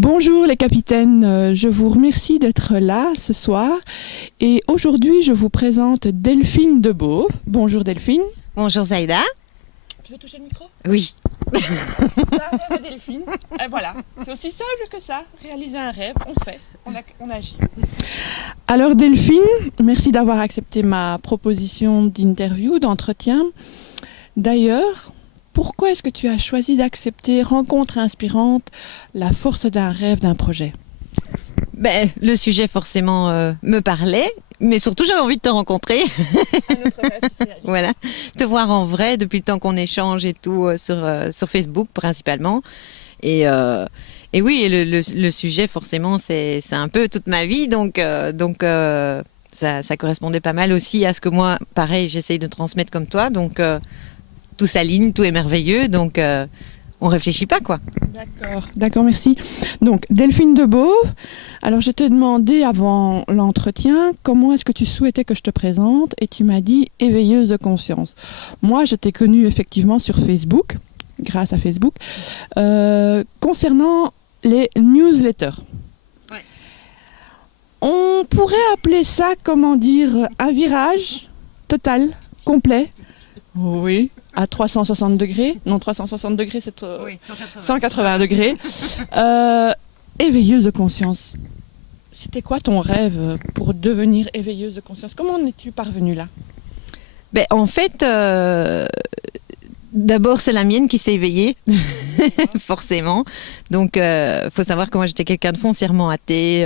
Bonjour les capitaines, je vous remercie d'être là ce soir et aujourd'hui je vous présente Delphine Debauve. Bonjour Delphine. Bonjour Zaïda. Tu veux toucher le micro? Oui. C'est un rêve Delphine. Et voilà, c'est aussi simple que ça. Réaliser un rêve, on fait, on agit. Alors Delphine, merci d'avoir accepté ma proposition d'interview, d'entretien. D'ailleurs, pourquoi est-ce que tu as choisi d'accepter Rencontre inspirante, la force d'un rêve, d'un projet? Le sujet forcément me parlait, mais surtout j'avais envie de te rencontrer. Un autre rêve qui s'est réalisé. Voilà, te voir en vrai depuis le temps qu'on échange et tout sur Facebook principalement. Et oui, et le sujet forcément c'est un peu toute ma vie, donc ça correspondait pas mal aussi à ce que moi, pareil, j'essaye de transmettre comme toi, donc tout s'aligne, tout est merveilleux, donc on réfléchit pas quoi. D'accord, merci. Donc Delphine Debauve, alors je t'ai demandé avant l'entretien comment est-ce que tu souhaitais que je te présente et tu m'as dit éveilleuse de conscience. Moi je t'ai connue effectivement sur Facebook, grâce à Facebook, concernant les newsletters. Ouais. On pourrait appeler ça, comment dire, un virage total, complet. Oui, à 360 degrés. Non, 360 degrés, c'est Oui, 180 degrés. Éveilleuse de conscience. C'était quoi ton rêve pour devenir éveilleuse de conscience? Comment en es-tu parvenue là? En fait, d'abord c'est la mienne qui s'est éveillée, forcément. Donc, faut savoir que moi j'étais quelqu'un de foncièrement athée,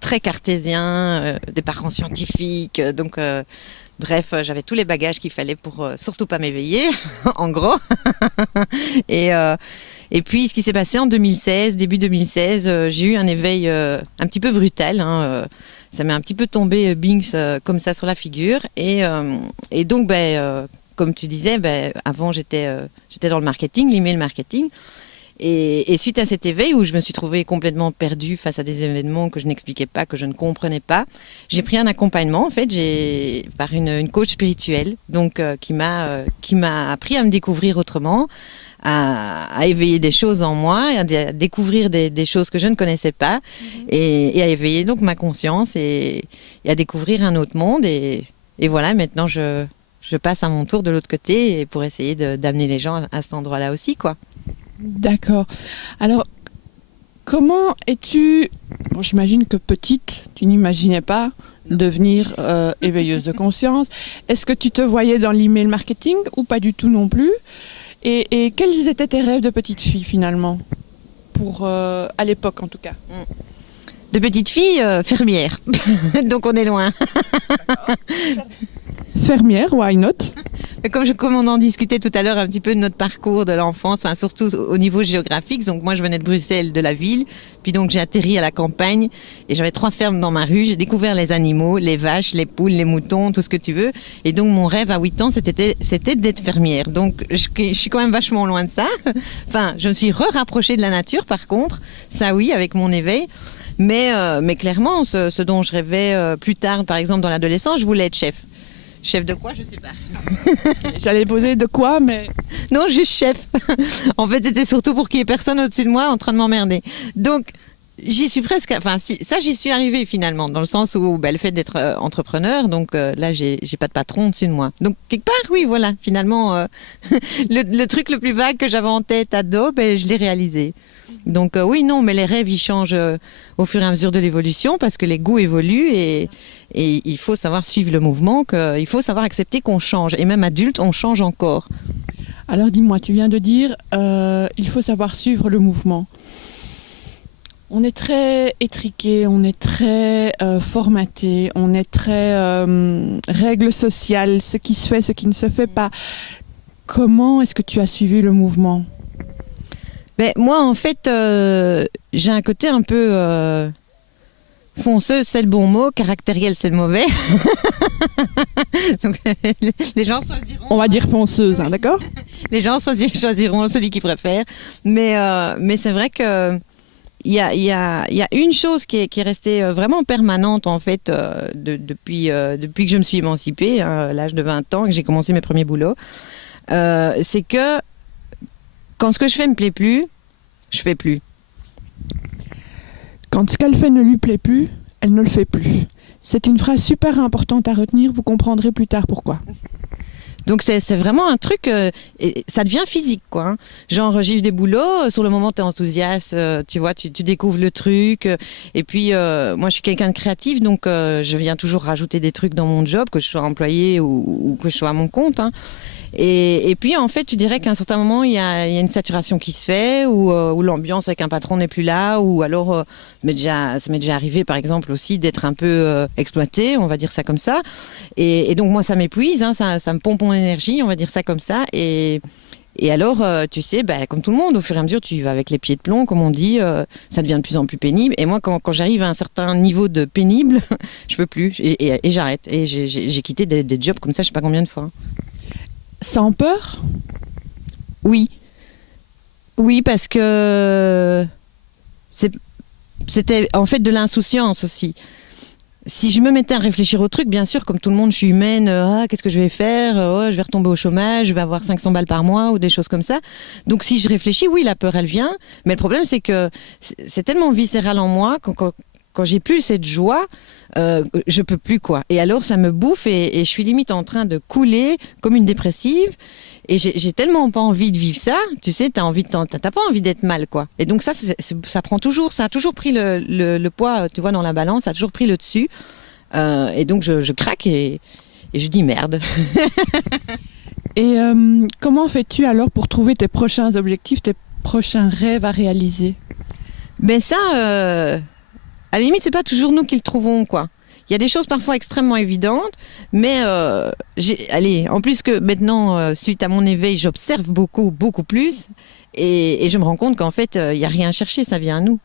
très cartésien, des parents scientifiques, donc. Bref, j'avais tous les bagages qu'il fallait pour surtout pas m'éveiller, en gros. Et puis, ce qui s'est passé en 2016, début 2016, j'ai eu un éveil un petit peu brutal. Ça m'est un petit peu tombé Binks comme ça sur la figure. Et donc, comme tu disais, avant j'étais dans le marketing, l'email marketing. Et suite à cet éveil où je me suis trouvée complètement perdue face à des événements que je n'expliquais pas, que je ne comprenais pas, j'ai pris un accompagnement en fait, par une coach spirituelle, donc qui m'a appris à me découvrir autrement, à éveiller des choses en moi, à découvrir des choses que je ne connaissais pas, et à éveiller donc ma conscience et à découvrir un autre monde. Et voilà, maintenant je passe à mon tour de l'autre côté pour essayer d'amener les gens à cet endroit-là aussi, quoi. D'accord. Alors, comment es-tu... Bon, j'imagine que petite, tu n'imaginais pas devenir éveilleuse de conscience. Est-ce que tu te voyais dans l'email marketing ou pas du tout non plus? Et quels étaient tes rêves de petite fille finalement? À l'époque en tout cas. De petite fille, fermière. Donc on est loin. Fermière, why not? Comme on en discutait tout à l'heure un petit peu de notre parcours de l'enfance, surtout au niveau géographique. Donc moi je venais de Bruxelles, de la ville, puis donc j'ai atterri à la campagne et j'avais 3 fermes dans ma rue. J'ai découvert les animaux, les vaches, les poules, les moutons, tout ce que tu veux. Et donc mon rêve à 8 ans c'était d'être fermière. Donc je suis quand même vachement loin de ça. Enfin, je me suis rapprochée de la nature par contre, ça oui, avec mon éveil. Mais clairement, ce dont je rêvais plus tard, par exemple dans l'adolescence, je voulais être chef. Chef de quoi, je sais pas. J'allais poser de quoi, mais... Non, juste chef. En fait, c'était surtout pour qu'il y ait personne au-dessus de moi en train de m'emmerder. Donc, j'y suis presque... Enfin, j'y suis arrivée finalement, dans le sens où le fait d'être entrepreneur, donc là, j'ai pas de patron au-dessus de moi. Donc, quelque part, oui, voilà, finalement, le truc le plus vague que j'avais en tête ado, je l'ai réalisé. Donc oui, non, mais les rêves, ils changent au fur et à mesure de l'évolution parce que les goûts évoluent et il faut savoir suivre le mouvement, il faut savoir accepter qu'on change. Et même adulte, on change encore. Alors dis-moi, tu viens de dire il faut savoir suivre le mouvement. On est très étriqué, on est très formaté, on est très règles sociales, ce qui se fait, ce qui ne se fait pas. Comment est-ce que tu as suivi le mouvement ? Moi, en fait, j'ai un côté un peu fonceuse, c'est le bon mot, caractériel, c'est le mauvais. Donc, les gens choisiront. On va dire fonceuse, hein, d'accord ? Les gens choisiront celui qu'ils préfèrent. Mais c'est vrai que il y a une chose qui est restée vraiment permanente, en fait, depuis que je me suis émancipée, à l'âge de 20 ans, que j'ai commencé mes premiers boulots. C'est que quand ce que je fais me plaît plus, je fais plus. Quand ce qu'elle fait ne lui plaît plus, elle ne le fait plus. C'est une phrase super importante à retenir, vous comprendrez plus tard pourquoi. Donc c'est vraiment un truc, et ça devient physique quoi. Hein. Genre j'ai eu des boulots, sur le moment tu es enthousiaste, tu vois, tu découvres le truc. Et puis moi je suis quelqu'un de créatif, donc je viens toujours rajouter des trucs dans mon job, que je sois employé ou que je sois à mon compte. Hein. Et puis en fait tu dirais qu'à un certain moment il y a une saturation qui se fait, ou l'ambiance avec un patron n'est plus là, ou alors ça m'est déjà arrivé par exemple aussi d'être un peu exploité, on va dire ça comme ça. Et donc moi ça m'épuise, hein, ça me pompe mon énergie, on va dire ça comme ça. Et alors, tu sais, comme tout le monde, au fur et à mesure, tu y vas avec les pieds de plomb, comme on dit, ça devient de plus en plus pénible. Et moi, quand j'arrive à un certain niveau de pénible, je peux plus, et j'arrête. Et j'ai quitté des jobs comme ça, je sais pas combien de fois. Sans peur ? Oui. Oui, parce que c'était en fait de l'insouciance aussi. Si je me mettais à réfléchir au truc, bien sûr, comme tout le monde, je suis humaine, qu'est-ce que je vais faire, je vais retomber au chômage, je vais avoir 500 balles par mois ou des choses comme ça. Donc si je réfléchis, oui, la peur, elle vient. Mais le problème, c'est que c'est tellement viscéral en moi, quand j'ai plus cette joie, je peux plus quoi. Et alors ça me bouffe et je suis limite en train de couler comme une dépressive. Et j'ai tellement pas envie de vivre ça, tu sais, t'as pas envie d'être mal, quoi. Et donc ça prend toujours, ça a toujours pris le poids, tu vois, dans la balance, ça a toujours pris le dessus. Et donc je craque et je dis merde. Et comment fais-tu alors pour trouver tes prochains objectifs, tes prochains rêves à réaliser ? Ben ça, à la limite, c'est pas toujours nous qui le trouvons, quoi. Il y a des choses parfois extrêmement évidentes, mais en plus que maintenant, suite à mon éveil, j'observe beaucoup, beaucoup plus, et je me rends compte qu'en fait, il n'y a rien à chercher, ça vient à nous.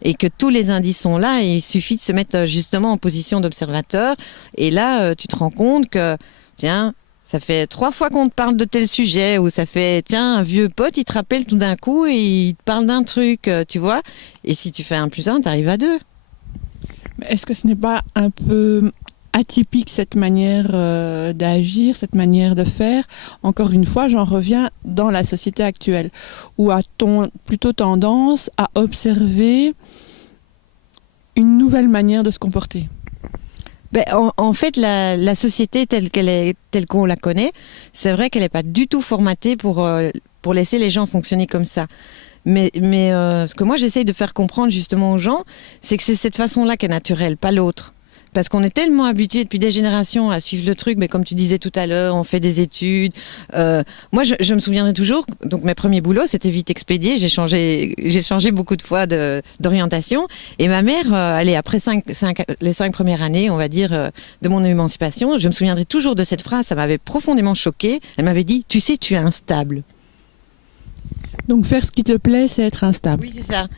Et que tous les indices sont là, et il suffit de se mettre justement en position d'observateur, et là, tu te rends compte que, tiens, ça fait 3 fois qu'on te parle de tel sujet, ou ça fait, tiens, un vieux pote, il te rappelle tout d'un coup, et il te parle d'un truc, tu vois, et si tu fais 1 + 1, tu arrives à 2. Est-ce que ce n'est pas un peu atypique cette manière d'agir, cette manière de faire ? Encore une fois, j'en reviens dans la société actuelle, où a-t-on plutôt tendance à observer une nouvelle manière de se comporter ? En fait, la société telle qu'on la connaît, c'est vrai qu'elle n'est pas du tout formatée pour laisser les gens fonctionner comme ça. Mais ce que moi j'essaye de faire comprendre justement aux gens, c'est que c'est cette façon-là qui est naturelle, pas l'autre. Parce qu'on est tellement habitué depuis des générations à suivre le truc, mais comme tu disais tout à l'heure, on fait des études. Moi, je me souviendrai toujours, donc mes premiers boulots, c'était vite expédié. J'ai changé beaucoup de fois d'orientation. Et ma mère, après les 5 premières années, on va dire, de mon émancipation, je me souviendrai toujours de cette phrase, ça m'avait profondément choquée. Elle m'avait dit, tu sais, tu es instable. Donc faire ce qui te plaît, c'est être instable. Oui, c'est ça.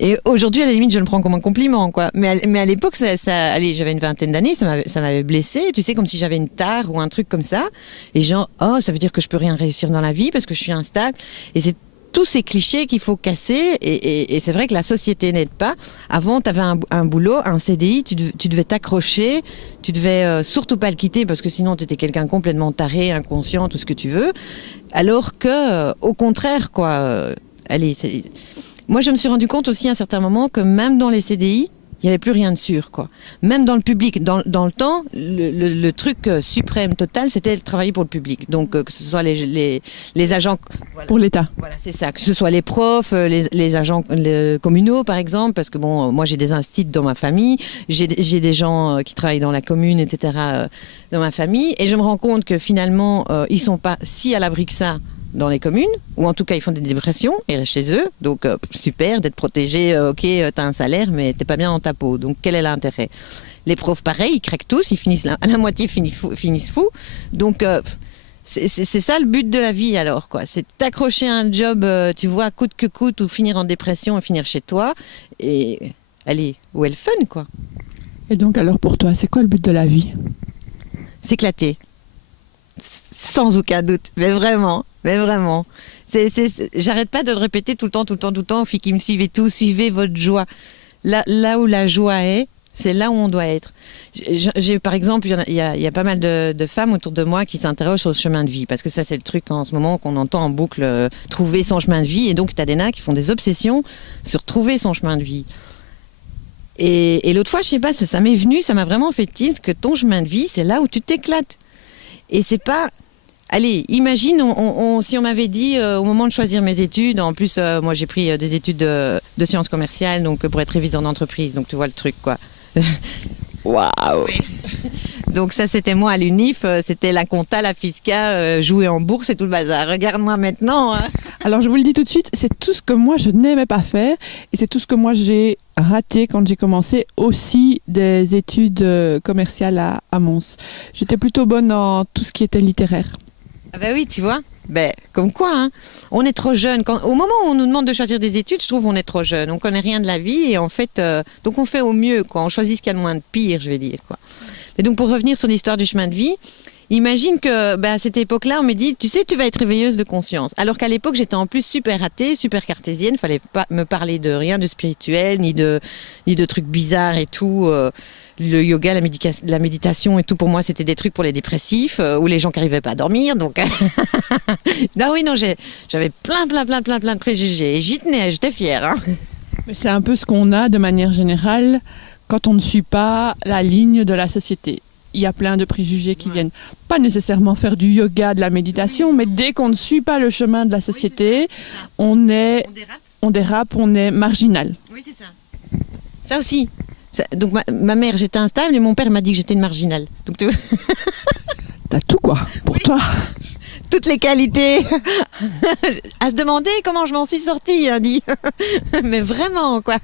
Et aujourd'hui, à la limite, je le prends comme un compliment, quoi. Mais à l'époque, allez, j'avais une 20aine d'années, ça m'avait blessée. Tu sais, comme si j'avais une tare ou un truc comme ça. Et genre, ça veut dire que je peux rien réussir dans la vie parce que je suis instable. Et c'est tous ces clichés qu'il faut casser. Et c'est vrai que la société n'aide pas. Avant, tu avais un boulot, un CDI, tu devais t'accrocher. Tu devais surtout pas le quitter parce que sinon, tu étais quelqu'un complètement taré, inconscient, tout ce que tu veux. Alors que, au contraire, quoi, moi, je me suis rendu compte aussi à un certain moment que même dans les CDI, il n'y avait plus rien de sûr, quoi. Même dans le public, dans le temps, le truc suprême total, c'était de travailler pour le public. Donc, que ce soit les agents... Voilà. Pour l'État. Voilà, c'est ça. Que ce soit les profs, les agents communaux, par exemple, parce que bon, moi, j'ai des instituts dans ma famille, j'ai des gens qui travaillent dans la commune, etc., dans ma famille, et je me rends compte que finalement, ils ne sont pas si à l'abri que ça dans les communes, ou en tout cas ils font des dépressions et restent chez eux, donc super d'être protégé, ok, t'as un salaire mais t'es pas bien dans ta peau, donc quel est l'intérêt? Les profs pareil, ils craquent tous, ils finissent à la moitié finissent fous, donc c'est ça le but de la vie alors, quoi, c'est t'accrocher à un job, tu vois, coûte que coûte, ou finir en dépression et finir chez toi, et allez, où est le fun, quoi. Et donc alors pour toi, c'est quoi le but de la vie? S'éclater. Sans aucun doute, mais vraiment. J'arrête pas de le répéter tout le temps, aux filles qui me suivent et tout, suivez votre joie. Là où la joie est, c'est là où on doit être. Par exemple, il y a pas mal de femmes autour de moi qui s'interrogent sur le chemin de vie, parce que ça, c'est le truc en ce moment qu'on entend en boucle, trouver son chemin de vie, et donc tu as des nains qui font des obsessions sur trouver son chemin de vie. Et l'autre fois, je sais pas, ça m'est venu, ça m'a vraiment fait tilt que ton chemin de vie, c'est là où tu t'éclates. Et c'est pas... Allez, imagine, si on m'avait dit au moment de choisir mes études, en plus, moi j'ai pris des études de sciences commerciales, donc pour être réviseur d'entreprise, donc tu vois le truc, quoi. Waouh. Oui. Donc ça, c'était moi à l'UNIF, c'était la compta, la fisca, jouer en bourse et tout le bazar. Regarde-moi maintenant. Hein. Alors je vous le dis tout de suite, c'est tout ce que moi je n'aimais pas faire et c'est tout ce que moi j'ai raté quand j'ai commencé aussi des études commerciales à Mons. J'étais plutôt bonne dans tout ce qui était littéraire. Ah bah oui, tu vois. Ben, comme quoi, hein. On est trop jeune. Au moment où on nous demande de choisir des études, je trouve qu'on est trop jeune. On connaît rien de la vie et en fait, donc on fait au mieux, quoi. On choisit ce qu'il y a de moins de pire, je vais dire, quoi. Et donc pour revenir sur l'histoire du chemin de vie, imagine que à cette époque-là, on me dit, tu sais, tu vas être réveilleuse de conscience. Alors qu'à l'époque, j'étais en plus super athée, super cartésienne. Il fallait pas me parler de rien de spirituel, ni de trucs bizarres et tout. Le yoga, la méditation et tout, pour moi, c'était des trucs pour les dépressifs ou les gens qui n'arrivaient pas à dormir. Donc, non, j'avais plein de préjugés. Et j'y tenais, j'étais fière. Hein. Mais c'est un peu ce qu'on a de manière générale quand on ne suit pas la ligne de la société. Il y a plein de préjugés qui viennent pas nécessairement faire du yoga, de la méditation, mais dès qu'on ne suit pas le chemin de la société, on dérape, on est marginal. Oui, c'est ça. Ça aussi. Donc ma mère, j'étais instable et mon père m'a dit que j'étais une marginale. Donc t'as tout quoi pour toi. Toutes les qualités. À se demander comment je m'en suis sortie, hein, dit. Mais vraiment, quoi.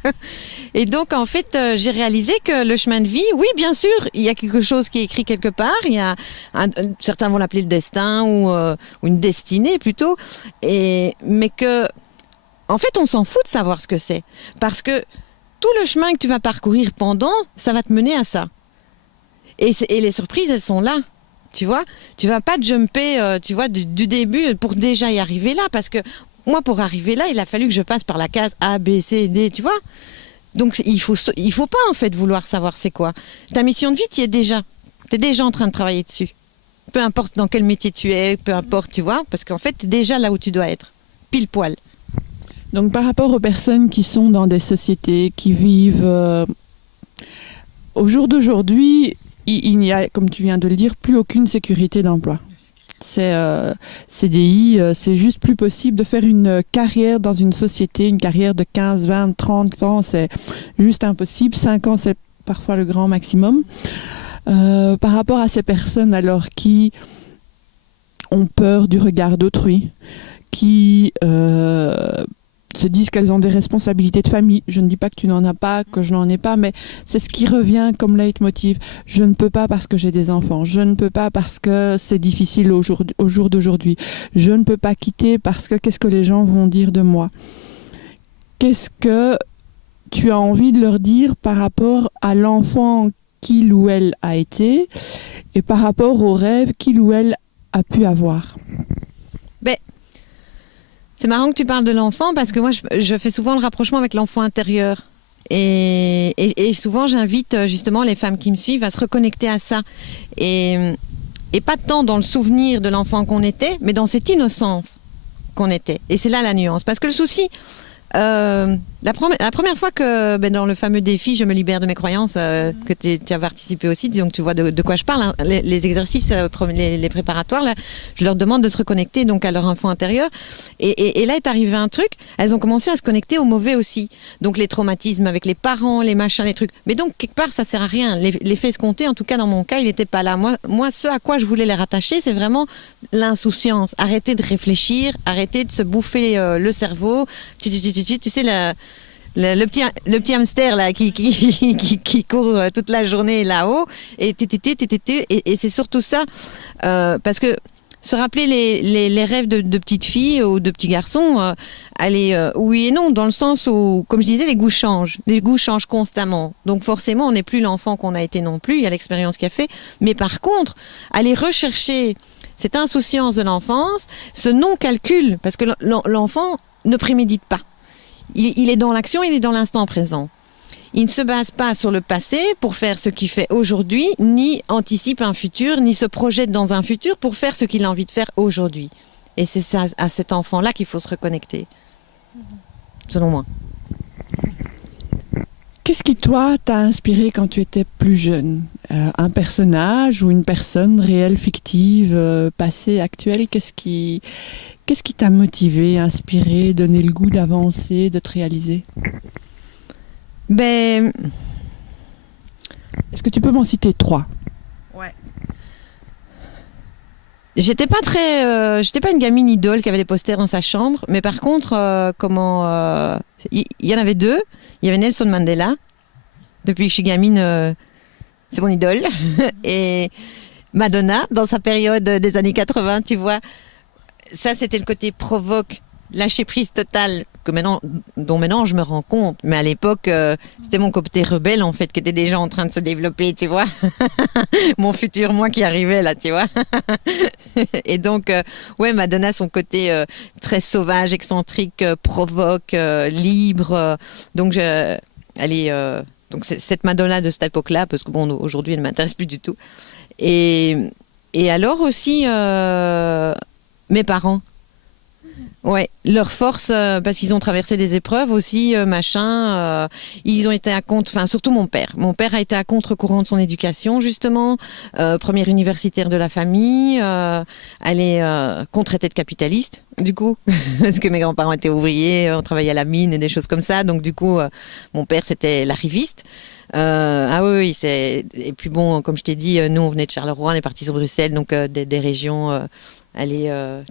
Et donc, en fait, j'ai réalisé que le chemin de vie, oui, bien sûr, il y a quelque chose qui est écrit quelque part. Il y a certains vont l'appeler le destin ou une destinée plutôt. Mais que, en fait, on s'en fout de savoir ce que c'est. Parce que tout le chemin que tu vas parcourir pendant, ça va te mener à ça. Et les surprises, elles sont là. Tu vois, tu vas pas jumper, tu vois, du début pour déjà y arriver là. Parce que moi, pour arriver là, il a fallu que je passe par la case A, B, C, D, tu vois. Donc, il faut pas, en fait, vouloir savoir c'est quoi. Ta mission de vie, tu es déjà. Tu es déjà en train de travailler dessus. Peu importe dans quel métier tu es, peu importe, tu vois. Parce qu'en fait, tu es déjà là où tu dois être. Pile poil. Donc, par rapport aux personnes qui sont dans des sociétés, qui vivent au jour d'aujourd'hui, il n'y a, comme tu viens de le dire, plus aucune sécurité d'emploi. C'est CDI, c'est juste plus possible de faire une carrière dans une société, une carrière de 15, 20, 30 ans, c'est juste impossible. 5 ans, c'est parfois le grand maximum. Par rapport à ces personnes alors qui ont peur du regard d'autrui, qui se disent qu'elles ont des responsabilités de famille. Je ne dis pas que tu n'en as pas, que je n'en ai pas, mais c'est ce qui revient comme leitmotiv. Je ne peux pas parce que j'ai des enfants. Je ne peux pas parce que c'est difficile au jour d'aujourd'hui. Je ne peux pas quitter parce que qu'est-ce que les gens vont dire de moi? Qu'est-ce que tu as envie de leur dire par rapport à l'enfant qu'il ou elle a été et par rapport aux rêves qu'il ou elle a pu avoir? C'est marrant que tu parles de l'enfant parce que moi, je fais souvent le rapprochement avec l'enfant intérieur. Et souvent, j'invite justement les femmes qui me suivent à se reconnecter à ça. Et pas tant dans le souvenir de l'enfant qu'on était, mais dans cette innocence qu'on était. Et c'est là la nuance. Parce que le souci... la première fois que dans le fameux défi je me libère de mes croyances que tu as participé aussi, donc tu vois de quoi je parle, hein, les exercices les préparatoires là, je leur demande de se reconnecter donc à leur enfant intérieur et là est arrivé un truc, elles ont commencé à se connecter au mauvais aussi, donc les traumatismes avec les parents, les machins, les trucs, mais donc quelque part ça sert à rien, l'effet escompté en tout cas dans mon cas il n'était pas là. Moi ce à quoi je voulais les rattacher c'est vraiment l'insouciance, arrêter de réfléchir, arrêter de se bouffer le cerveau, tu sais le petit hamster là qui court toute la journée là-haut et c'est surtout ça parce que se rappeler les rêves de petites filles ou de petits garçons aller oui et non dans le sens où comme je disais les goûts changent constamment donc forcément on n'est plus l'enfant qu'on a été non plus, il y a l'expérience qui a fait, mais par contre aller rechercher cette insouciance de l'enfance, ce non-calcul parce que l'enfant ne prémédite pas. Il est dans l'action, il est dans l'instant présent. Il ne se base pas sur le passé pour faire ce qu'il fait aujourd'hui, ni anticipe un futur, ni se projette dans un futur pour faire ce qu'il a envie de faire aujourd'hui. Et c'est ça, à cet enfant-là qu'il faut se reconnecter, selon moi. Qu'est-ce qui, toi, t'a inspiré quand tu étais plus jeune? Un personnage ou une personne réelle, fictive, passée, actuelle? Qu'est-ce qui t'a motivé, inspiré, donné le goût d'avancer, de te réaliser? Ben, Est-ce que tu peux m'en citer 3? ouais. J'étais pas une gamine idole qui avait des posters dans sa chambre, mais par contre, il y en avait 2. Il y avait Nelson Mandela. Depuis que je suis gamine, c'est mon idole. Et Madonna, dans sa période des années 80, tu vois. Ça, c'était le côté provoque, lâcher prise totale, dont maintenant je me rends compte. Mais à l'époque, c'était mon côté rebelle, en fait, qui était déjà en train de se développer, tu vois. Mon futur moi qui arrivait, là, tu vois. Et donc, ouais, Madonna, son côté très sauvage, excentrique, provoque, libre. Donc, donc c'est cette Madonna de cette époque-là, parce que bon, aujourd'hui, elle ne m'intéresse plus du tout. Et alors aussi, mes parents. Ouais, leur force, parce qu'ils ont traversé des épreuves aussi, ils ont été à contre, enfin surtout mon père. Mon père a été à contre-courant de son éducation justement, premier universitaire de la famille, elle est contre-traité de capitaliste du coup, parce que mes grands-parents étaient ouvriers, on travaillait à la mine et des choses comme ça, donc du coup, mon père c'était l'arriviste. Ah oui, et puis bon, comme je t'ai dit, nous on venait de Charleroi, on est parti sur Bruxelles, donc des régions.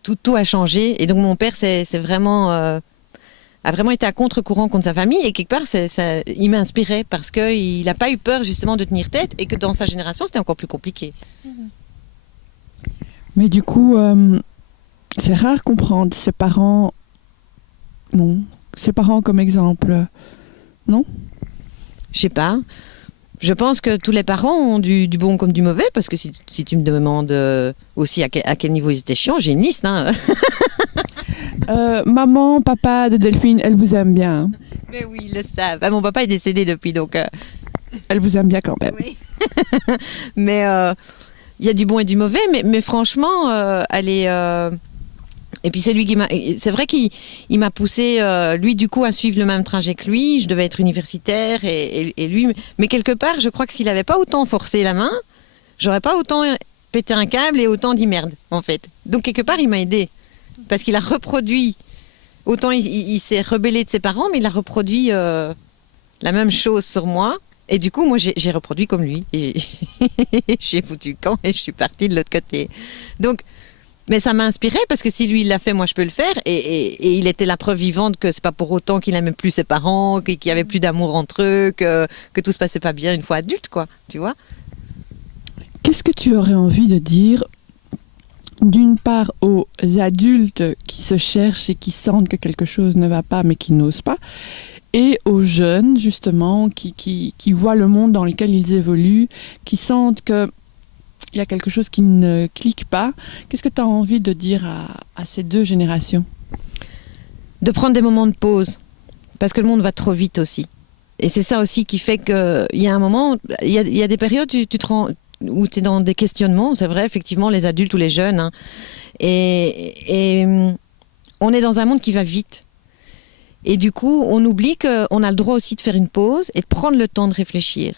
Tout a changé. Et donc mon père a vraiment été à contre-courant contre sa famille. Et quelque part, il m'inspirait parce qu'il n'a pas eu peur justement de tenir tête et que dans sa génération, c'était encore plus compliqué. Mais du coup, c'est rare comprendre ses parents. Non, ses parents comme exemple. Non? Je sais pas. Je pense que tous les parents ont du bon comme du mauvais, parce que si tu me demandes aussi à quel niveau ils étaient chiants, j'ai une liste. Hein. Maman, papa de Delphine, elle vous aime bien. Mais oui, ils le savent. Ah, mon papa est décédé depuis, donc... Elle vous aime bien quand même. Oui. Mais il y a du bon et du mauvais, mais franchement, elle est... Et puis c'est vrai qu'il m'a poussé, lui du coup, à suivre le même trajet que lui. Je devais être universitaire et lui, mais quelque part, je crois que s'il n'avait pas autant forcé la main, j'aurais pas autant pété un câble et autant dit merde, en fait. Donc quelque part, il m'a aidé parce qu'il a reproduit. Autant il s'est rebellé de ses parents, mais il a reproduit la même chose sur moi. Et du coup, moi, j'ai reproduit comme lui. Et j'ai foutu le camp et je suis partie de l'autre côté. Donc, mais ça m'a inspiré parce que si lui il l'a fait, moi je peux le faire. Et il était la preuve vivante que c'est pas pour autant qu'il n'aimait plus ses parents, qu'il y avait plus d'amour entre eux, que tout se passait pas bien une fois adulte, quoi. Tu vois? Qu'est-ce que tu aurais envie de dire, d'une part, aux adultes qui se cherchent et qui sentent que quelque chose ne va pas mais qui n'osent pas, et aux jeunes, justement, qui voient le monde dans lequel ils évoluent, qui sentent que il y a quelque chose qui ne clique pas. Qu'est-ce que tu as envie de dire à ces deux générations? De prendre des moments de pause, parce que le monde va trop vite aussi. Et c'est ça aussi qui fait qu'il y a un moment, il y a des périodes où tu es dans des questionnements, c'est vrai, effectivement, les adultes ou les jeunes. Hein. Et on est dans un monde qui va vite. Et du coup, on oublie qu'on a le droit aussi de faire une pause et de prendre le temps de réfléchir.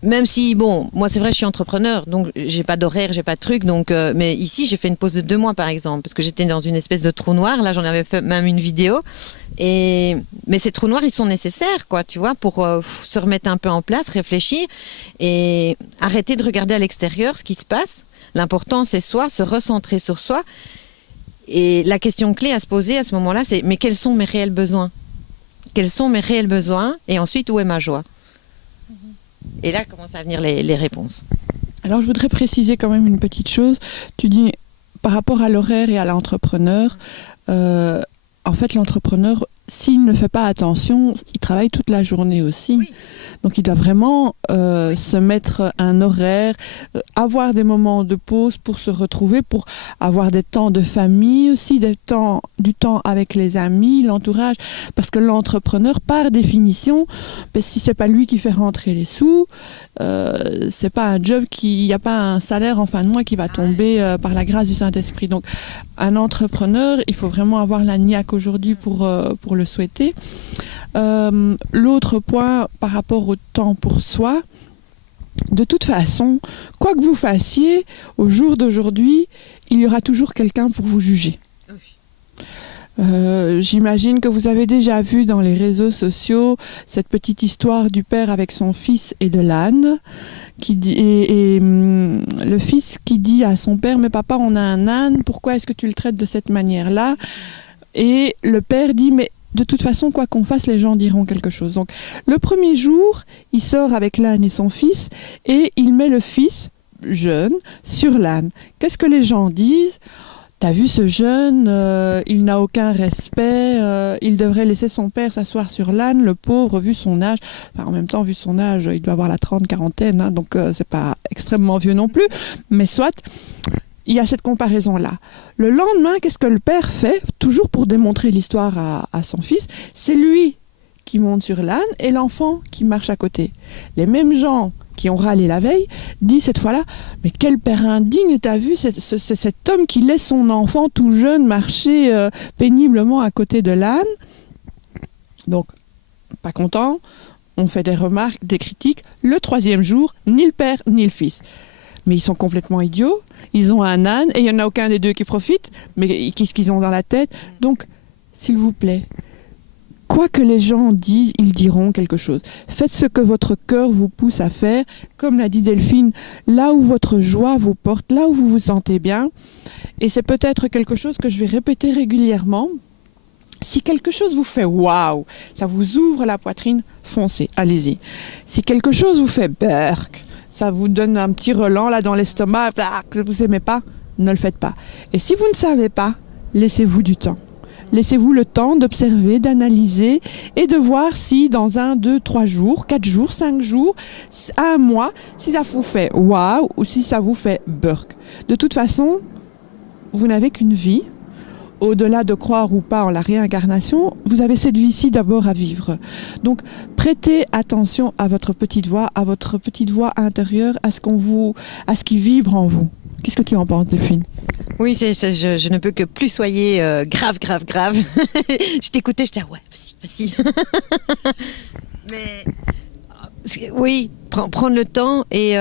Même si, bon, moi c'est vrai, je suis entrepreneur, donc j'ai pas d'horaire, j'ai pas de truc, donc, mais ici j'ai fait une pause de 2 mois par exemple, parce que j'étais dans une espèce de trou noir, là j'en avais fait même une vidéo, mais ces trous noirs ils sont nécessaires, quoi, tu vois, pour se remettre un peu en place, réfléchir, et arrêter de regarder à l'extérieur ce qui se passe. L'important c'est se recentrer sur soi, et la question clé à se poser à ce moment-là c'est, mais quels sont mes réels besoins? Quels sont mes réels besoins? Et ensuite, où est ma joie? Et là commencent à venir les réponses. Alors je voudrais préciser quand même une petite chose. Tu dis par rapport à l'horaire et à l'entrepreneur, en fait l'entrepreneur, s'il ne fait pas attention, il travaille toute la journée aussi. Oui. Donc il doit vraiment se mettre un horaire, avoir des moments de pause pour se retrouver, pour avoir des temps de famille aussi, du temps avec les amis, l'entourage. Parce que l'entrepreneur, par définition, ben, si c'est pas lui qui fait rentrer les sous, c'est pas un job il n'y a pas un salaire en fin de mois qui va tomber par la grâce du Saint-Esprit. Donc un entrepreneur, il faut vraiment avoir la niaque aujourd'hui pour le souhaiter. L'autre point par rapport au temps pour soi, de toute façon, quoi que vous fassiez, au jour d'aujourd'hui, il y aura toujours quelqu'un pour vous juger. J'imagine que vous avez déjà vu dans les réseaux sociaux cette petite histoire du père avec son fils et de l'âne, le fils qui dit à son père: mais papa, on a un âne, pourquoi est-ce que tu le traites de cette manière-là? Et le père dit: mais de toute façon, quoi qu'on fasse, les gens diront quelque chose. Donc le premier jour, il sort avec l'âne et son fils et il met le fils jeune sur l'âne. Qu'est-ce que les gens disent? T'as vu ce jeune, il n'a aucun respect, il devrait laisser son père s'asseoir sur l'âne, le pauvre, vu son âge. Enfin, en même temps, vu son âge, il doit avoir la quarantaine, hein, donc c'est pas extrêmement vieux non plus, mais soit, il y a cette comparaison-là. Le lendemain, qu'est-ce que le père fait? Toujours pour démontrer l'histoire à son fils, c'est lui qui monte sur l'âne et l'enfant qui marche à côté. Les mêmes gens qui ont râlé la veille, dit cette fois-là: mais quel père indigne, t'as vu cet homme qui laisse son enfant tout jeune marcher péniblement à côté de l'âne? Donc, pas content, on fait des remarques, des critiques. Le troisième jour, ni le père ni le fils. Mais ils sont complètement idiots, ils ont un âne et il n'y en a aucun des deux qui profite, mais qu'est-ce qu'ils ont dans la tête? Donc, s'il vous plaît, quoi que les gens disent, ils diront quelque chose. Faites ce que votre cœur vous pousse à faire. Comme l'a dit Delphine, là où votre joie vous porte, là où vous vous sentez bien. Et c'est peut-être quelque chose que je vais répéter régulièrement. Si quelque chose vous fait waouh, ça vous ouvre la poitrine, foncez, allez-y. Si quelque chose vous fait berk, ça vous donne un petit relent là dans l'estomac, que vous n'aimez pas, ne le faites pas. Et si vous ne savez pas, laissez-vous du temps. Laissez-vous le temps d'observer, d'analyser et de voir si dans 1, 2, 3 jours, 4 jours, 5 jours, 1 mois, si ça vous fait waouh ou si ça vous fait burk. De toute façon, vous n'avez qu'une vie. Au-delà de croire ou pas en la réincarnation, vous avez cette vie-ci d'abord à vivre. Donc, prêtez attention à votre petite voix intérieure, à ce qui vibre en vous. Qu'est-ce que tu en penses, Delphine? Oui, je ne peux que plus soyez grave. Je t'écoutais, je disais ouais, vas-y. Mais oui, prendre le temps et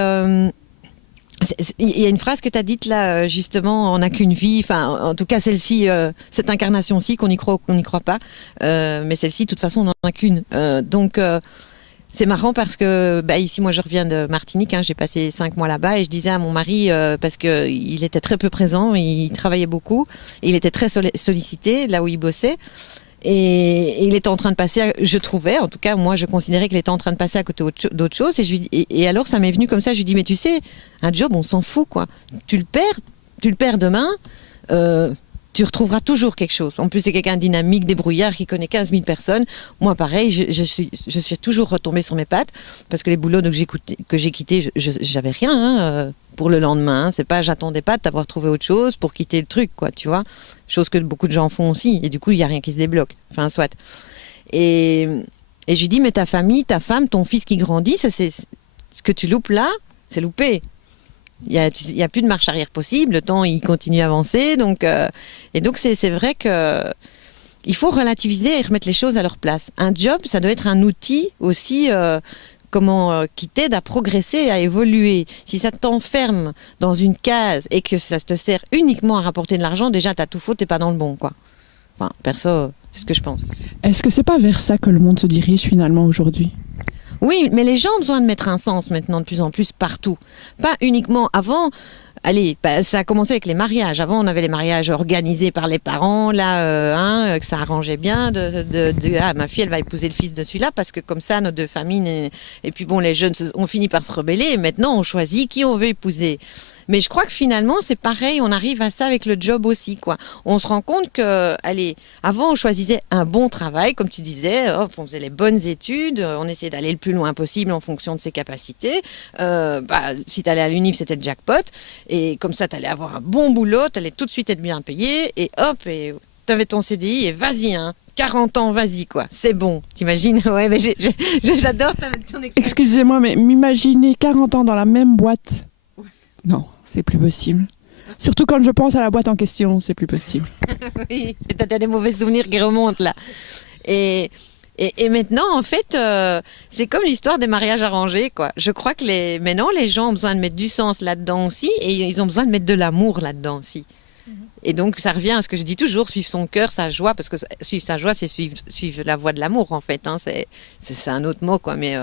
il y a une phrase que tu as dite là, justement, on n'a qu'une vie, enfin, en tout cas celle-ci, cette incarnation-ci, qu'on y croit ou qu'on n'y croit pas, mais celle-ci, de toute façon, on n'en a qu'une. Donc, c'est marrant parce que ici, moi, je reviens de Martinique, hein, j'ai passé 5 mois là-bas et je disais à mon mari, parce qu'il était très peu présent, il travaillait beaucoup, et il était très sollicité là où il bossait. Et il était en train de passer, je trouvais, en tout cas, moi, je considérais qu'il était en train de passer à côté d'autres choses. Et alors, ça m'est venu comme ça. Je lui dis, mais tu sais, un job, on s'en fout, quoi. Tu le perds demain, tu retrouveras toujours quelque chose. En plus, c'est quelqu'un de dynamique, débrouillard, qui connaît 15 000 personnes. Moi, pareil, je suis toujours retombée sur mes pattes, parce que les boulots que j'ai quittés, j'avais rien, pour le lendemain. C'est pas, j'attendais pas de t'avoir trouvé autre chose pour quitter le truc, quoi, tu vois. Chose que beaucoup de gens font aussi. Et du coup, il y a rien qui se débloque. Enfin, soit. Et je lui dis, mais ta famille, ta femme, ton fils qui grandit, ça, c'est ce que tu loupes là, c'est loupé. Il y a plus de marche arrière possible. Le temps, il continue à avancer. Donc, et donc, c'est vrai que il faut relativiser et remettre les choses à leur place. Un job, ça doit être un outil aussi, qui t'aide à progresser, à évoluer. Si ça t'enferme dans une case et que ça te sert uniquement à rapporter de l'argent, déjà, t'as tout faux, t'es pas dans le bon, quoi. Enfin, perso, c'est ce que je pense. Est-ce que c'est pas vers ça que le monde se dirige finalement aujourd'hui ? Oui, mais les gens ont besoin de mettre un sens maintenant de plus en plus partout. Pas uniquement avant. Allez, ça a commencé avec les mariages. Avant, on avait les mariages organisés par les parents, là, que ça arrangeait bien. Ma fille, elle va épouser le fils de celui-là parce que comme ça, nos deux familles. Et puis bon, les jeunes ont fini par se rebeller. Et maintenant, on choisit qui on veut épouser. Mais je crois que finalement, c'est pareil, on arrive à ça avec le job aussi, quoi. On se rend compte que, allez, avant, on choisissait un bon travail, comme tu disais, on faisait les bonnes études, on essayait d'aller le plus loin possible en fonction de ses capacités. Si tu allais à l'UNIF, c'était le jackpot. Et comme ça, tu allais avoir un bon boulot, tu allais tout de suite être bien payé, et hop, et tu avais ton CDI, et vas-y, hein. 40 ans, vas-y, quoi. C'est bon. T'imagines? Ouais, mais j'adore ton expression. Excusez-moi, mais m'imaginer 40 ans dans la même boîte? Non. C'est plus possible. Surtout quand je pense à la boîte en question, c'est plus possible. Oui, t'as des mauvais souvenirs qui remontent là. Et Et maintenant, en fait, c'est comme l'histoire des mariages arrangés, quoi. Je crois que maintenant, les gens ont besoin de mettre du sens là-dedans aussi, et ils ont besoin de mettre de l'amour là-dedans aussi. Et donc, ça revient à ce que je dis toujours, suivre son cœur, sa joie, parce que suivre sa joie, c'est suivre la voie de l'amour, en fait. Hein. C'est un autre mot, quoi, mais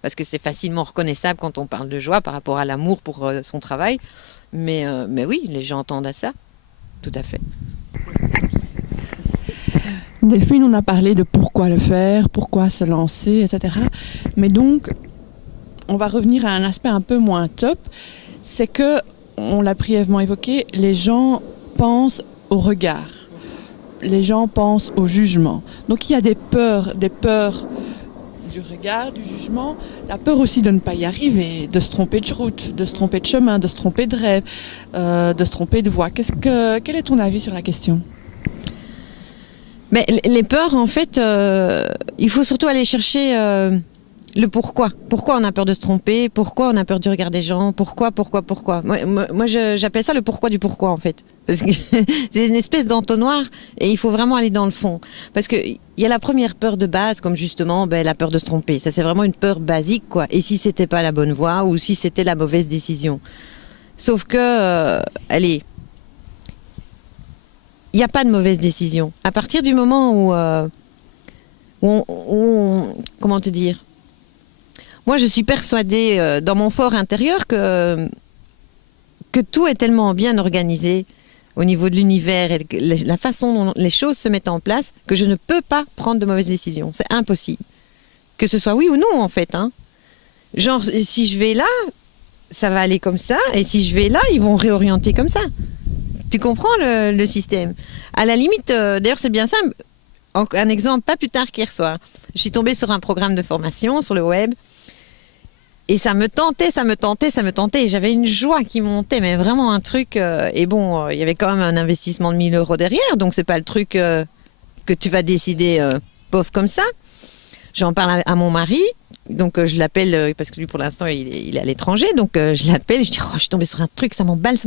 parce que c'est facilement reconnaissable quand on parle de joie par rapport à l'amour pour son travail. Mais oui, les gens entendent à ça, tout à fait. Delphine, on a parlé de pourquoi le faire, pourquoi se lancer, etc. Mais donc, on va revenir à un aspect un peu moins top, c'est que, on l'a brièvement évoqué, les gens pensent au regard, les gens pensent au jugement. Donc il y a des peurs du regard, du jugement, la peur aussi de ne pas y arriver, de se tromper de route, de se tromper de chemin, de se tromper de rêve, de se tromper de voie. Quel est ton avis sur la question ? Mais les peurs, en fait, il faut surtout aller chercher le pourquoi. Pourquoi on a peur de se tromper ? Pourquoi on a peur du regard des gens ? Pourquoi ? Moi, j'appelle ça le pourquoi du pourquoi, en fait. Parce que c'est une espèce d'entonnoir et il faut vraiment aller dans le fond. Parce qu'il y a la première peur de base, comme justement la peur de se tromper. Ça, c'est vraiment une peur basique, quoi. Et si c'était pas la bonne voie ou si c'était la mauvaise décision. Sauf que, allez... Il n'y a pas de mauvaise décision. À partir du moment où comment te dire ? Moi, je suis persuadée dans mon fort intérieur que tout est tellement bien organisé au niveau de l'univers et de la façon dont les choses se mettent en place que je ne peux pas prendre de mauvaises décisions. C'est impossible. Que ce soit oui ou non, en fait. Hein. Genre, si je vais là, ça va aller comme ça. Et si je vais là, ils vont réorienter comme ça. Tu comprends le système. À la limite, d'ailleurs, c'est bien simple. Un exemple, pas plus tard qu'hier soir. Je suis tombée sur un programme de formation sur le web. Et ça me tentait. Et j'avais une joie qui montait, mais vraiment un truc. Et bon, il y avait quand même un investissement de 1 000 € derrière. Donc, c'est pas le truc que tu vas décider pauvre comme ça. J'en parle à mon mari. Donc je l'appelle, parce que lui pour l'instant il est à l'étranger, donc je l'appelle et je dis je suis tombée sur un truc, ça m'emballe.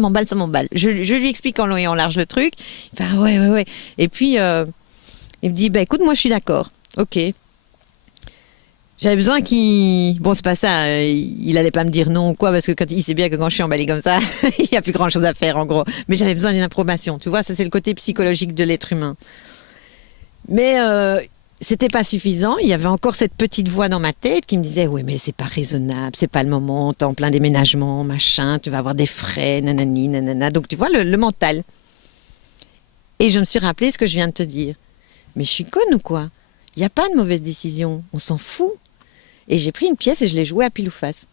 Je lui explique en long et en large le truc, il fait ouais. Et puis il me dit écoute, moi je suis d'accord, ok. J'avais besoin qu'il... Bon, c'est pas ça, il allait pas me dire non ou quoi, parce que il sait bien que quand je suis emballée comme ça, il y a plus grand chose à faire en gros. Mais j'avais besoin d'une approbation, tu vois, ça c'est le côté psychologique de l'être humain. Mais... c'était pas suffisant, il y avait encore cette petite voix dans ma tête qui me disait oui mais c'est pas raisonnable, c'est pas le moment, t'es en plein déménagement, machin, tu vas avoir des frais, nanani, nanana. Donc tu vois le mental. Et je me suis rappelé ce que je viens de te dire. Mais je suis conne ou quoi ? Il n'y a pas de mauvaise décision, on s'en fout. Et j'ai pris une pièce et je l'ai jouée à pile ou face.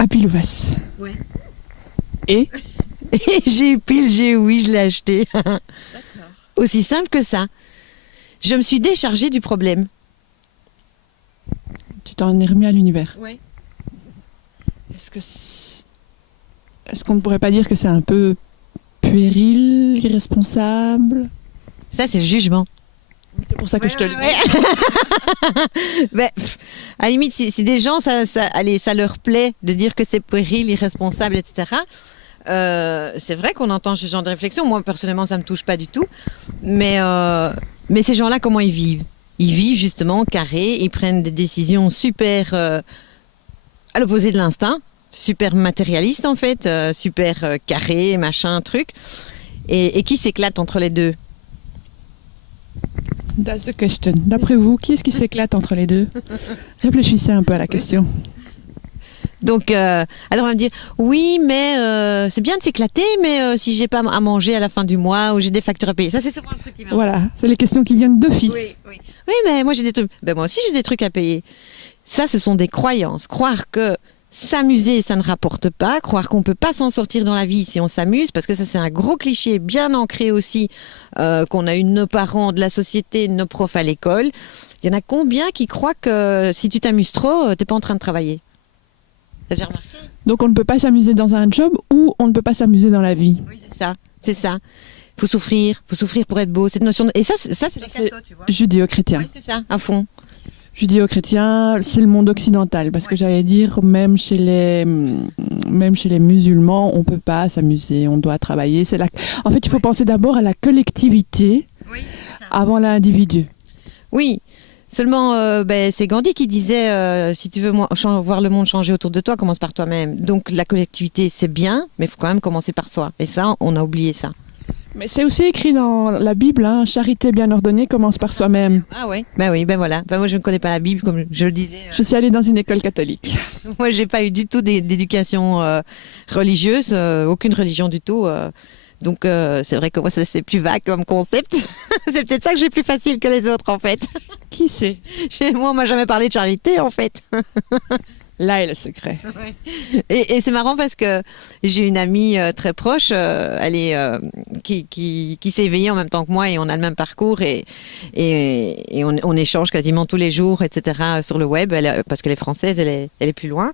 À pile ou face ? Ouais. Et j'ai eu pile, j'ai eu oui, je l'ai acheté. D'accord. Aussi simple que ça. Je me suis déchargée du problème. Tu t'en es remis à l'univers. Oui. Est-ce qu'on ne pourrait pas dire que c'est un peu puéril, irresponsable ? Ça, c'est le jugement. C'est pour ça que je te le dis. Ben, à la limite, si des gens, ça leur plaît de dire que c'est puéril, irresponsable, etc., c'est vrai qu'on entend ce genre de réflexion. Moi, personnellement, ça ne me touche pas du tout. Mais ces gens-là, comment ils vivent ? Ils vivent justement carrés, ils prennent des décisions super à l'opposé de l'instinct, super matérialistes en fait, super carrés, machin, truc. Et qui s'éclate entre les deux ? That's the question. D'après vous, qui est-ce qui s'éclate entre les deux ? Réfléchissez un peu à la question. Donc, alors on va me dire, oui, mais c'est bien de s'éclater, mais si j'ai pas à manger à la fin du mois ou j'ai des factures à payer, ça c'est souvent le truc qui vient. Voilà, c'est les questions qui viennent d'office. Oui, mais moi j'ai des trucs. Ben moi aussi j'ai des trucs à payer. Ça, ce sont des croyances. Croire que s'amuser, ça ne rapporte pas. Croire qu'on peut pas s'en sortir dans la vie si on s'amuse, parce que ça c'est un gros cliché bien ancré aussi qu'on a eu de nos parents, de la société, de nos profs à l'école. Il y en a combien qui croient que si tu t'amuses trop, t'es pas en train de travailler. T'as déjà remarqué ? Donc on ne peut pas s'amuser dans un job ou on ne peut pas s'amuser dans la vie. Oui, c'est ça. Faut souffrir pour être beau. Cette notion et ça c'est les cathos, tu vois. Judéo-chrétien. Oui, c'est ça, à fond. Judéo-chrétien, c'est le monde occidental, parce que j'allais dire, même chez les musulmans, on peut pas s'amuser, on doit travailler. En fait, il faut penser d'abord à la collectivité avant l'individu. Oui. Seulement, c'est Gandhi qui disait si tu veux voir le monde changer autour de toi, commence par toi-même. Donc la collectivité, c'est bien, mais il faut quand même commencer par soi. Et ça, on a oublié ça. Mais c'est aussi écrit dans la Bible, hein, charité bien ordonnée commence par soi-même. Ah ouais. Oui, voilà. Moi, je ne connais pas la Bible, comme je le disais. Je suis allée dans une école catholique. Moi, j'ai pas eu du tout d'éducation religieuse, aucune religion du tout. Donc c'est vrai que moi, ça, c'est plus vague comme concept. C'est peut-être ça que j'ai plus facile que les autres, en fait. Qui sait? Moi, on m'a jamais parlé de charité, en fait. Là est le secret. Ouais. Et c'est marrant parce que j'ai une amie très proche, elle est qui s'est éveillée en même temps que moi et on a le même parcours et on échange quasiment tous les jours, etc. sur le web. Parce qu'elle est française, elle est plus loin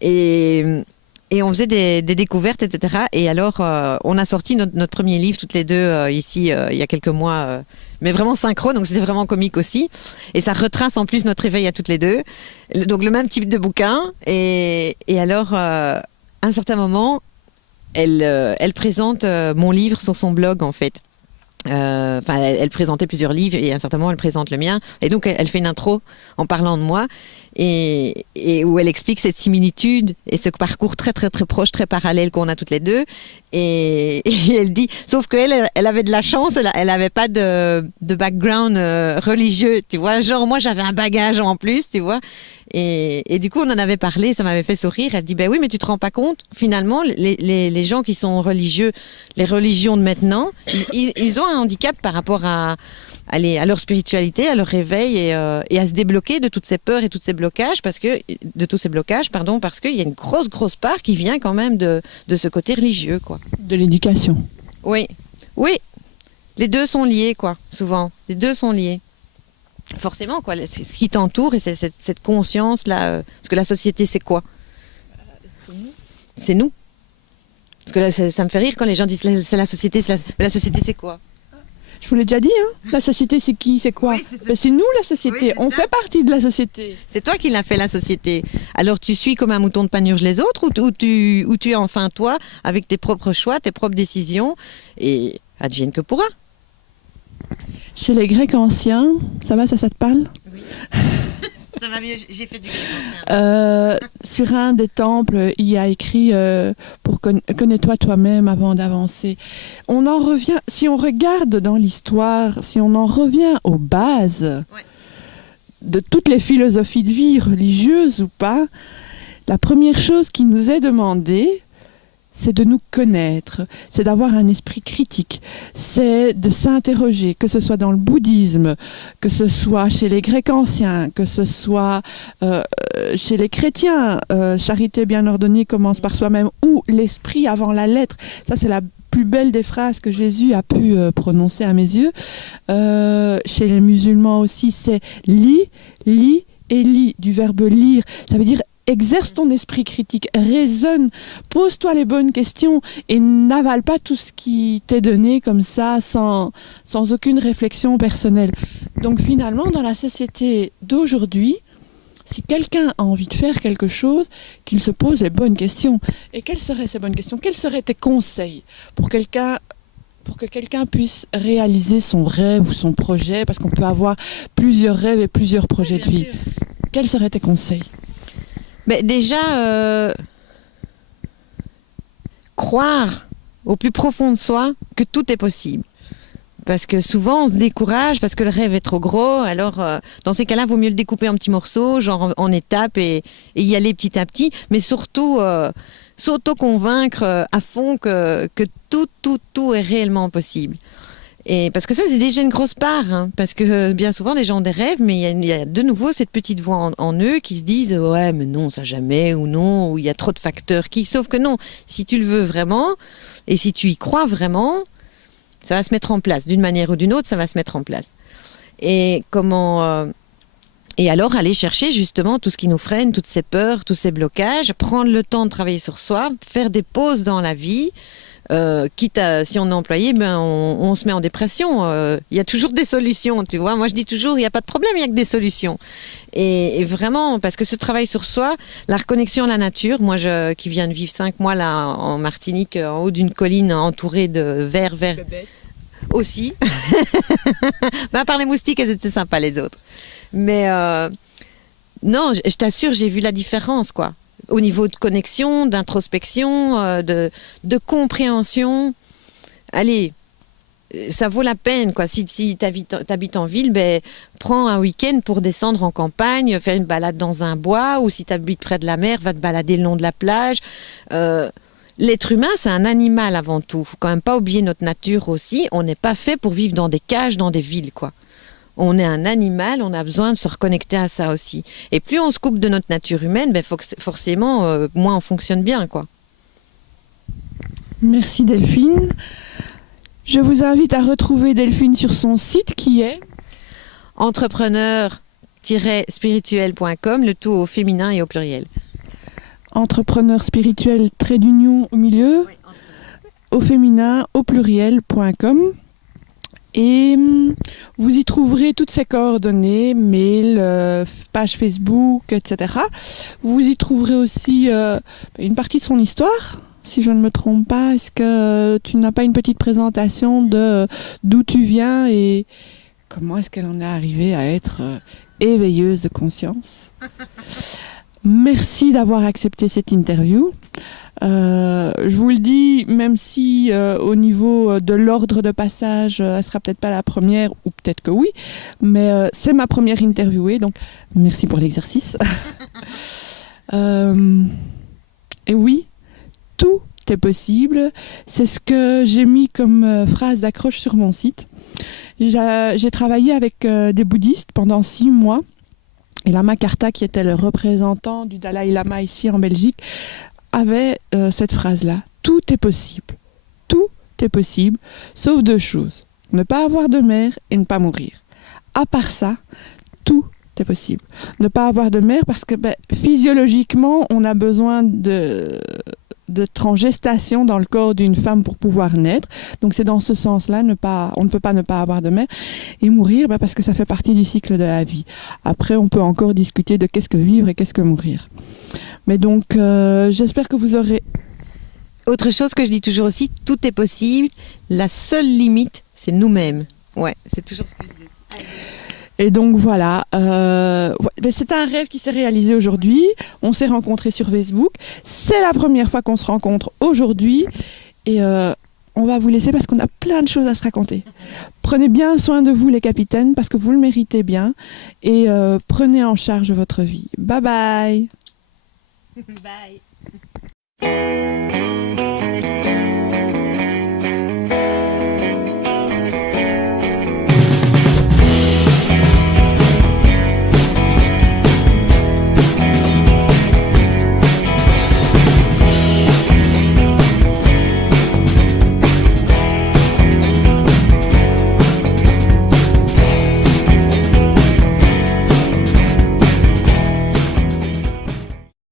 et on faisait des découvertes, etc. Et alors, on a sorti notre premier livre toutes les deux ici il y a quelques mois, mais vraiment synchro, donc c'était vraiment comique aussi. Et ça retrace en plus notre éveil à toutes les deux. Donc le même type de bouquin. Et alors, à un certain moment, elle présente mon livre sur son blog, en fait. Elle présentait plusieurs livres et à un certain moment, elle présente le mien. Et donc, elle fait une intro en parlant de moi. Et où elle explique cette similitude et ce parcours très très très proche, très parallèle qu'on a toutes les deux. Et elle dit, sauf qu'elle elle avait de la chance, elle avait pas de background religieux, tu vois. Genre moi j'avais un bagage en plus, tu vois. Et du coup on en avait parlé, ça m'avait fait sourire. Elle dit, ben oui, mais tu te rends pas compte, finalement les gens qui sont religieux, les religions de maintenant, ils ont un handicap par rapport à leur spiritualité, à leur réveil et à se débloquer de toutes ces peurs et tous ces blocages, parce qu'il y a une grosse part qui vient quand même de ce côté religieux, quoi. De l'éducation. Oui, les deux sont liés, quoi, souvent. Les deux sont liés. Forcément, quoi, c'est ce qui t'entoure et c'est cette conscience-là. Parce que la société, c'est quoi? C'est nous. C'est nous. Parce que là, ça me fait rire quand les gens disent c'est la société, mais la société, c'est quoi? Je vous l'ai déjà dit, hein. La société, c'est qui? C'est quoi? Oui, c'est nous, la société. Oui, on fait partie de la société. C'est toi qui l'as fait, la société. Alors, tu suis comme un mouton de panurge les autres ou tu es enfin toi, avec tes propres choix, tes propres décisions, et advienne que pourra. Chez les Grecs anciens, ça va, ça te parle? Oui. Ça va mieux, j'ai fait du grec ancien. Sur un des temples, il y a écrit pour connais-toi toi-même avant d'avancer. On en revient, si on regarde dans l'histoire, si on en revient aux bases de toutes les philosophies de vie, religieuses ou pas, la première chose qui nous est demandée, c'est de nous connaître, c'est d'avoir un esprit critique, c'est de s'interroger, que ce soit dans le bouddhisme, que ce soit chez les Grecs anciens, que ce soit chez les chrétiens, charité bien ordonnée commence par soi-même, ou l'esprit avant la lettre. Ça, c'est la plus belle des phrases que Jésus a pu prononcer à mes yeux. Chez les musulmans aussi, c'est lis et lis, du verbe lire. Ça veut dire exerce ton esprit critique, raisonne, pose-toi les bonnes questions et n'avale pas tout ce qui t'est donné comme ça, sans aucune réflexion personnelle. Donc finalement, dans la société d'aujourd'hui, si quelqu'un a envie de faire quelque chose, qu'il se pose les bonnes questions. Et quelles seraient ces bonnes questions? Quels seraient tes conseils pour que quelqu'un puisse réaliser son rêve ou son projet? Parce qu'on peut avoir plusieurs rêves et plusieurs projets de vie. Quels seraient tes conseils? Mais déjà, croire au plus profond de soi que tout est possible. Parce que souvent, on se décourage parce que le rêve est trop gros. Alors, dans ces cas-là, il vaut mieux le découper en petits morceaux, genre en étapes, et y aller petit à petit. Mais surtout, s'auto-convaincre à fond que tout est réellement possible. Et parce que ça, c'est déjà une grosse part, hein, parce que bien souvent, les gens ont des rêves, mais il y a de nouveau cette petite voix en eux qui se disent « Ouais, mais non, ça jamais », ou « Non », ou il y a trop de facteurs qui... Sauf que non, si tu le veux vraiment, et si tu y crois vraiment, ça va se mettre en place. D'une manière ou d'une autre, ça va se mettre en place. Et et alors, aller chercher justement tout ce qui nous freine, toutes ces peurs, tous ces blocages, prendre le temps de travailler sur soi, faire des pauses dans la vie. Quitte à, si on est employé, on se met en dépression. Il y a toujours des solutions, tu vois. Moi, je dis toujours, il n'y a pas de problème, il n'y a que des solutions. Et vraiment, parce que ce travail sur soi, la reconnexion à la nature, moi, qui viens de vivre 5 mois là en Martinique, en haut d'une colline entourée de verts. aussi. À part les moustiques, elles étaient sympas les autres. Mais non, je t'assure, j'ai vu la différence, quoi. Au niveau de connexion, d'introspection, de compréhension. Allez, ça vaut la peine, quoi. Si t'habites en ville, prends un week-end pour descendre en campagne, faire une balade dans un bois, ou si t'habites près de la mer, va te balader le long de la plage. L'être humain, c'est un animal avant tout. Faut quand même pas oublier notre nature aussi. On n'est pas fait pour vivre dans des cages, dans des villes, quoi. On est un animal, on a besoin de se reconnecter à ça aussi. Et plus on se coupe de notre nature humaine, forcément, moins on fonctionne bien, quoi. Merci Delphine. Je vous invite à retrouver Delphine sur son site qui est entrepreneur-spirituel.com, le tout au féminin et au pluriel. Entrepreneur spirituel, trait d'union au milieu, oui, au féminin, au pluriel.com. Et vous y trouverez toutes ces coordonnées, mail, page Facebook, etc. Vous y trouverez aussi une partie de son histoire, si je ne me trompe pas. Est-ce que tu n'as pas une petite présentation de d'où tu viens et comment est-ce qu'elle en est arrivée à être éveilleuse de conscience? Merci d'avoir accepté cette interview. Je vous le dis, même si au niveau de l'ordre de passage, elle sera peut-être pas la première, ou peut-être que oui, mais c'est ma première interviewée, donc merci pour l'exercice. Et oui, tout est possible. C'est ce que j'ai mis comme phrase d'accroche sur mon site. J'ai travaillé avec des bouddhistes pendant 6 mois. Et Lama Karta, qui était le représentant du Dalai Lama ici en Belgique, avait cette phrase-là. Tout est possible. Tout est possible, sauf 2 choses. Ne pas avoir de mère et ne pas mourir. À part ça, tout est possible. Ne pas avoir de mère parce que physiologiquement, on a besoin d'être en gestation dans le corps d'une femme pour pouvoir naître. Donc c'est dans ce sens-là, on ne peut pas ne pas avoir de mère. Et mourir, parce que ça fait partie du cycle de la vie. Après, on peut encore discuter de qu'est-ce que vivre et qu'est-ce que mourir. Mais donc, j'espère que vous aurez... Autre chose que je dis toujours aussi, tout est possible. La seule limite, c'est nous-mêmes. Ouais, c'est toujours ce que je dis aussi. Et donc voilà, c'est un rêve qui s'est réalisé aujourd'hui. On s'est rencontrés sur Facebook. C'est la première fois qu'on se rencontre aujourd'hui. Et on va vous laisser parce qu'on a plein de choses à se raconter. Prenez bien soin de vous les capitaines parce que vous le méritez bien. Et prenez en charge votre vie. Bye bye. Bye.